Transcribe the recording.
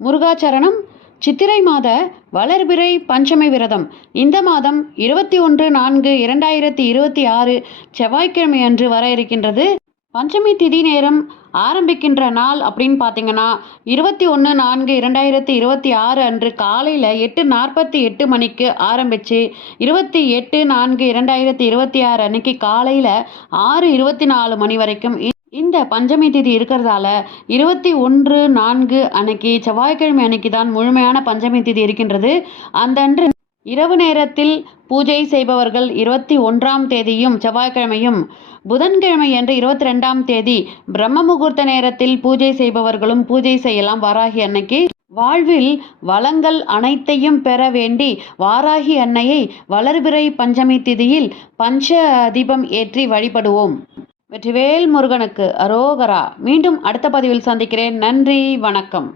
முருகாச்சரணம். சித்திரை மாத வளர்பிறை பஞ்சமி விரதம் இந்த மாதம் 21/4/2026 செவ்வாய்க்கிழமை அன்று வர இருக்கின்றது. பஞ்சமி திதி நேரம் ஆரம்பிக்கின்ற நாள் அப்படின்னு பார்த்தீங்கன்னா 21/4/2026 அன்று காலையில் 8:48 மணிக்கு ஆரம்பித்து 28/4/2026 அன்னைக்கு காலையில் 6:24 மணி வரைக்கும் இந்த பஞ்சமி திதி இருக்கிறதால 21/4 அன்னைக்கு செவ்வாய்க்கிழமை அன்னைக்கு தான் முழுமையான பஞ்சமி திதி இருக்கின்றது. அந்த அன்று இரவு நேரத்தில் பூஜை செய்பவர்கள் 21ஆம் தேதியும் செவ்வாய்க்கிழமையும், புதன்கிழமை அன்று 22ஆம் தேதி பிரம்ம முகூர்த்த நேரத்தில் பூஜை செய்பவர்களும் பூஜை செய்யலாம். வாராகி அன்னைக்கு வாழ்வில் வளங்கள் அனைத்தையும் பெற வேண்டி வாராகி அன்னையை வளர்பிறை பஞ்சமி திதியில் பஞ்ச தீபம் ஏற்றி வழிபடுவோம். வெற்றிவேல் முருகனுக்கு அரோகரா. மீண்டும் அடுத்த பதிவில் சந்திக்கிறேன். நன்றி, வணக்கம்.